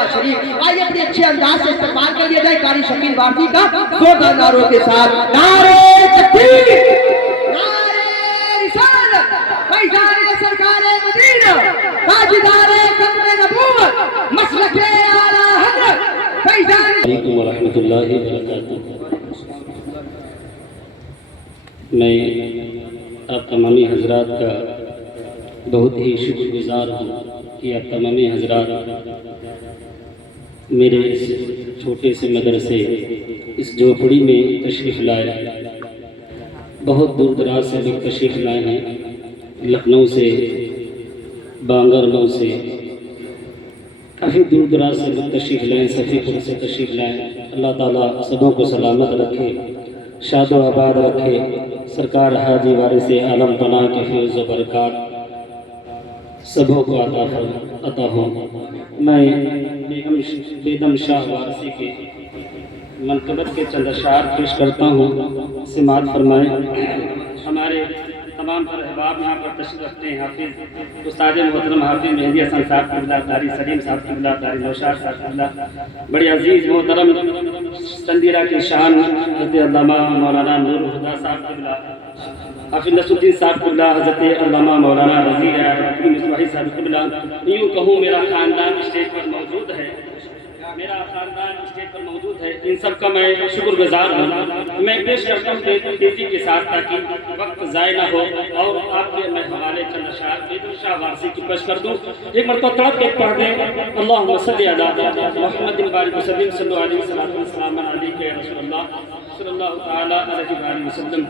नवाज शरीफ। आइए अपने अच्छे अंदाज से इस्तेमाल कर लिया जाए कारी शकील वारसी का जोरदार नारों के साथ। नारे तकबीर, नारे रिसालत, फैज़ान सरकारे मदीना, ताजदारे खत्मे नबूवत, मसलके आला हज़रत फैज़ान। अस्सलामु अलैकुम व रहमतुल्लाहि व बरकातुहू। मैं आप तमामी हजरात का बहुत ही शुक्रगुजार हूँ कि आप तमामी हजरात मेरे इस छोटे से मदरसे इस झोपड़ी में तशरीफ़ लाए। बहुत दूर दराज से लोग तशरीफ़ लाए हैं, लखनऊ से, बांगरमऊ से, काफ़ी दूर दराज से लोग तशरीफ़ लाए, सफ़ीपुर से तशरीफ़ लाए। अल्लाह ताला सबों को सलामत रखे, शादो आबाद रखे। सरकार हाजी वारिस आलम पनाह के फैज़ व बरक़ात सबों को अता हो। मैं बेगम शाह वारसी के मनक़बत के चंद अशार पेश करता हूँ, समाअत फरमाएँ। हमारे तमाम अहबाब यहाँ पर तशरीफ़ रखते हैं। हाफिज़ उस्ताद मोहतरम हाफिज़ मेहदी हसन साहब क़िबला, कारी सलीम साहब क़िबला, कारी नौशाद साहब क़िबला, बड़े अजीज़ मोहतरम चंदीरा की शान हज़रत अल्लामा मौलाना नूरुल हुदा साहब क़िबला, हाफिज़ नसरुद्दीन साहब क़िबला, हज़रत अल्लामा मौलाना रज़ी मिसबाही साहब क़िबला। यूँ कहूँ मेरा ख़ानदान स्टेज पर मौजूद है, मेरा ख़ानदान स्टेज पर मौजूद है। इन सब का मैं शुक्रगुजार हूँ। मैं पेश करता हूँ तेज़ी के साथ ताकि वक्त ज़ाय ना हो और आपके मैं हवाले चंद अशार बेगम शाह वारसी की पेश कर दूँ। एक मरतबा तड़प के पढ़ दें, अल्लाहुम्मा सल्ली अला मुहम्मदिन बारिक वसल्लिम सल्लल्लाहु अलैहि वसल्लम अलैहि या रसूलल्लाह सल्लल्लाहु तआला अलैहि वसल्लम।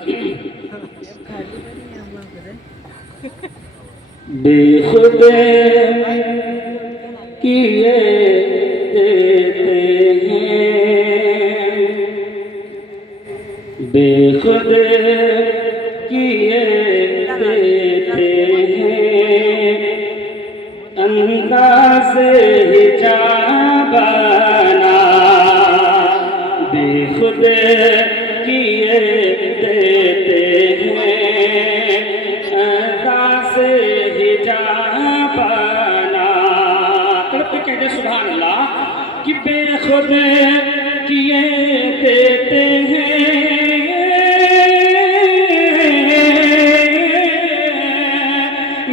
बेखुदे किए देते हैं, बेखुद किए देते हैं, अंदाज़े हिजाबाना बेखुद किए देते हैं, अंदाज़े हिजाबाना। तड़प के कहते सुभान अल्लाह कि बेखुद किए देते हैं,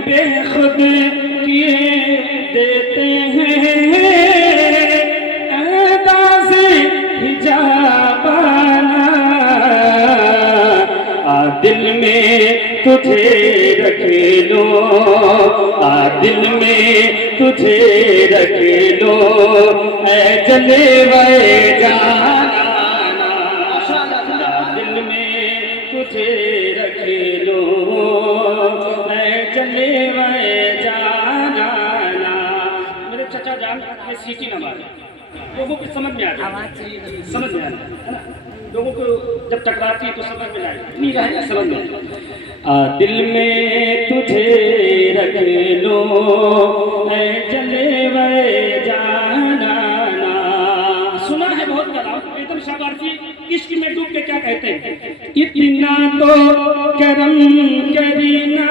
बेखुद किए देते हैं, अंदाज़े हिजाबाना। दिल में तुझे रखे लो, दिल में तुझे रखे लो, ऐ जलवे जाना, दिल में तुझे रखे लो, ऐ जलवे जाना। मेरे चचा जान सीटी न मारे, लोगों को समझ में आ जाए, समझ में आ जाए, है ना? लोगों को जब टकराती है तो समझ में आए, नहीं रहे समझ में। दिल में तुझे रख लो, ऐ जलवे जाना। सुना है बहुत कलाम बेगम शाह वारसी इश्क में डूब के क्या कहते हैं, इतना तो करम करीना,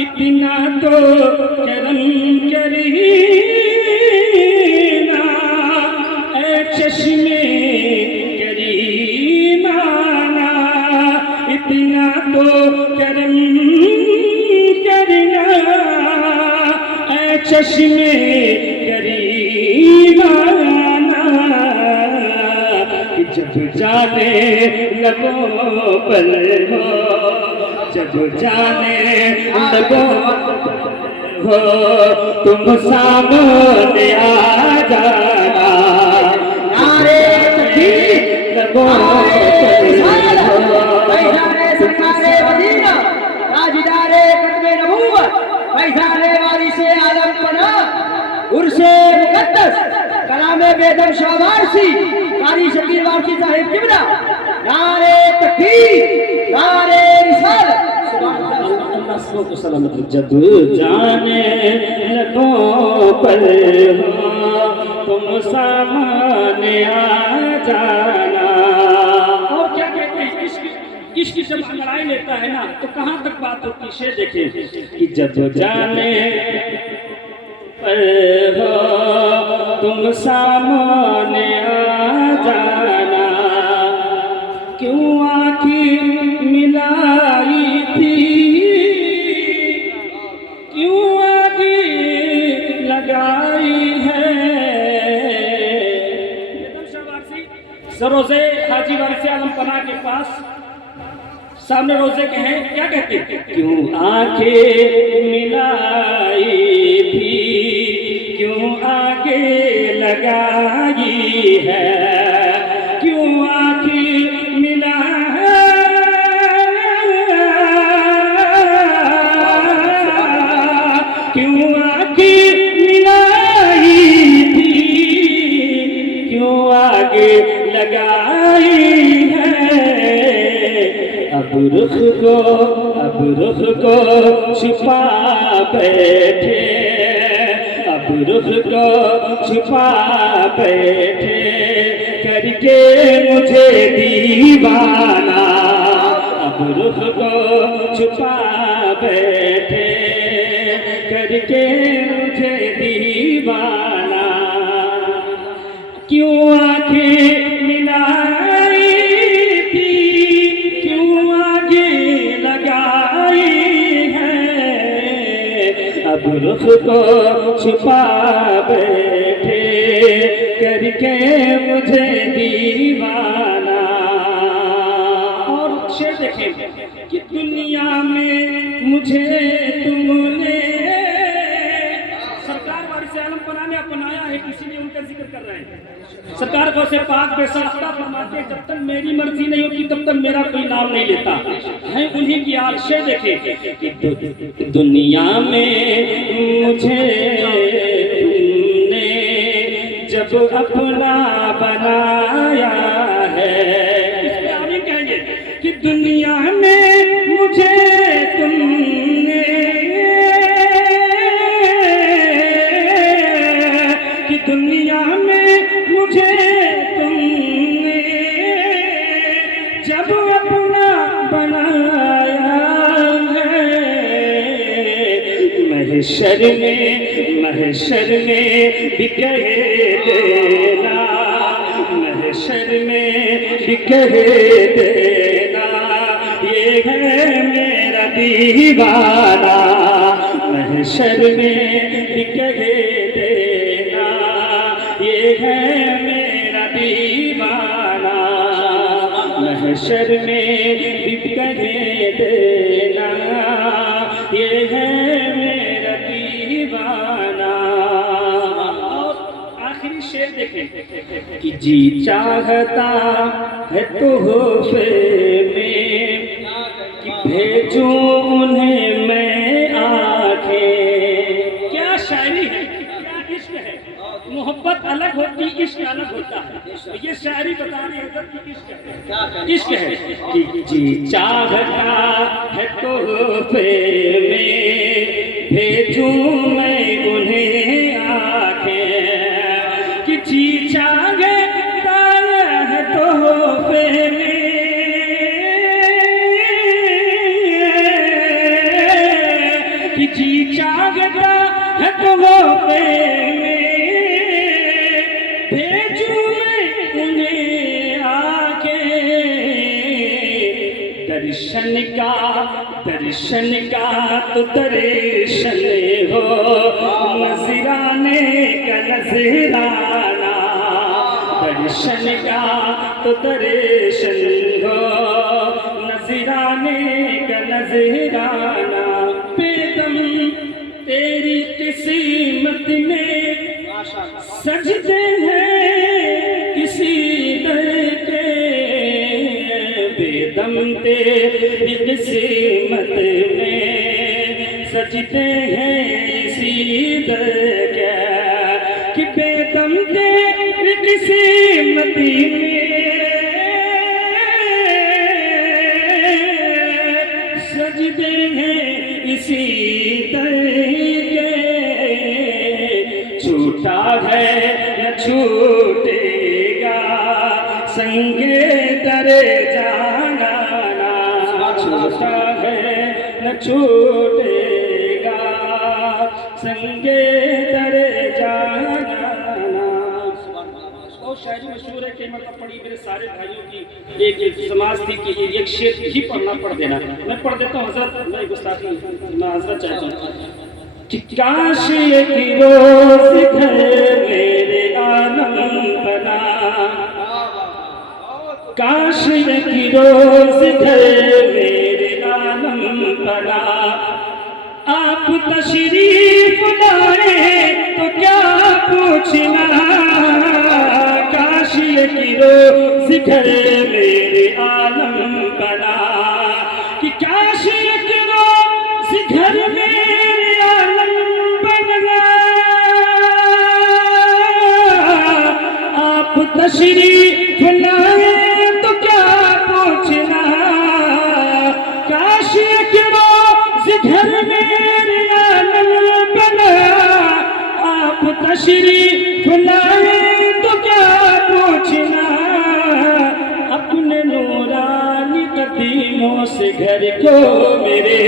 इतना तो करम करीना, ऐ चश्मे करीमाना, इतना तो करम करना, ऐ चश्मे करीमाना। जब जाने लगो पर हो, जब जाने लगो हो, तुम सामने आ जाना। नारे तकबीर लगो सरकारे मदीना, ताजदारे खत्मे नबूवत, फैज़ाने वारिसे आलम पनाह, उर्से मुक़द्दस कलामे बेगम शाह वारसी, कारी शकील वारसी साहिब क़िबला। नारे तकबीर, नारे रिसालत, सबों को सलामत। जब जाने लगो पर हो, तुम सामने आ जाना। और क्या कहते हैं, इश्क जब अंगड़ाई लेता है ना तो कहाँ तक बात होती है। शेर देखें कि जब जाने पर हो तुम सामने आ जाना, क्यों आँखें मिलाई थी, क्यों आगे लगाई है। रोजे हाजी वारिस आलम पना के पास सामने रोजे के हैं, क्या कहते हैं, क्यों आंखें मिलाई थी, क्यों आगे लगाई है, क्यों आंखें मिलाई, क्यों आंखें मिलाई थी, क्यों आगे लगाई है। अब रुख को छुपा बैठे, अब रुख को छुपा बैठे, करके मुझे दीवाना, अब रुख को छुपा बैठे, करके मुझे दीवाना, क्यों आंखें मिलाई थी, क्यों आगे लगाई है। अब रुख को छुपा बैठे, करके मुझे दीवाना। और शेर देखें कि दुनिया में मुझे तुमने, सरकार वारिस आलम पना ने अपनाया है, इसीलिए उनका जिक्र कर रहे हैं। सरकार को से पाक बेसाख्ता फरमाते, जब तक मेरी मर्जी नहीं होती तब तक मेरा कोई नाम नहीं लेता है। उन्हीं की आशे देखे कि दुनिया में मुझे तुमने जब अपना बनाया है, इसमें आगे कहेंगे कि दुनिया में मुझे तुमने, कि दुनिया में मुझे तुमने जब अपना बनाया है। महशर में भी कहे देना, महशर में भी कहे देना, ये है मेरा दीवाना, महशर में भी कहे देना, ये है मेरा दीवाना, महशर में भी कहे देना, ये है मेरा दीवाना। और आखिरी शेर देखें कि जी चाहता है तोहफे में कि भेजूं उन्हें मैं आंखें। क्या शायरी है, क्या इश्क है। मोहब्बत अलग होती, इश्क अलग होता है। ये शायरी बता रही है कि इश्क है कि जी चाहता है तोहफे में भेजूं मैं उन्हें आंखें, कि जी चाहता है तोहफे में, कि जी चाहता है तोहफे में, भेजूं मैं उन्हें आके। दर्शन का तो दर्शन हो, नजराने का नजराना, दर्शन का तो दर्शन हो, नजराने का नजराना। बेदम तेरी किस्मत में सजते हैं इसी दर के, बेदम तेरी किस्मत में सजते हैं इसी दर के, कि बेदम तेरी किस्मत में सजते हैं इसी दर के। छूटा है न छूटेगा संगे दरे जाना, छूटा है न छूटेगा, संगे दरे जाना। और शायरी मशहूर है कि मतलब पढ़ी मेरे सारे भाइयों की एक समाज थी कि एक शेर ही पढ़ना पढ़ देना। मैं पढ़ देता हूँ हजरत, मैं गुस्ताखी मैं हजरत चाहता हूँ कि काश एक रोज घर मेरे आलम बना, काश एक रोज घर मेरे आलम बना, आप तशरीफ लाए तो क्या पूछना, काश एक रोज घर मेरे आलम बना, कि काश एक रोज घर मेरे आलम बना, आप तशरीफ लाए तो क्या पूछना, काश एक रोज घर मेरे आलम बना, आप तशरीफ लाए तो क्या पूछना, अपने नूरानी कदीमों से घर को मेरे,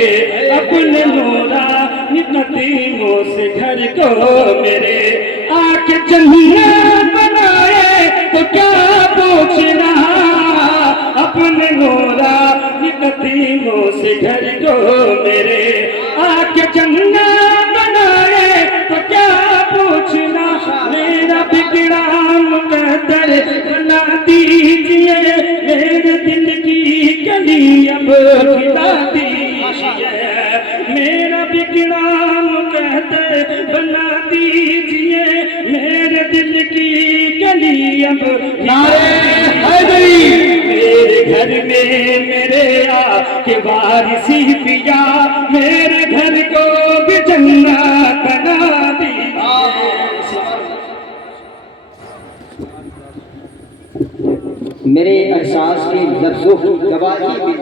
अपने नूरानी कदीमों से घर को मेरे, आके जन्नत बनाए तो क्या पूछना, अपने नूरानी कदीमों से घर को मेरे, आके जन्नत बनाए तो क्या पूछना, मेरा बिगड़ा मुकद्दर बना दीजिए, मेरे दिल की कली अब खिला दीजिए, मेरा बिगड़ा मुकद्दर बना दीजिए, मेरे दिल की कली अब मेरे घर में मेरे आके वारिसी पिया, मेरे घर को भी जन्नत बना दीजिए। मेरे एहसास के लफ्जों की गवाही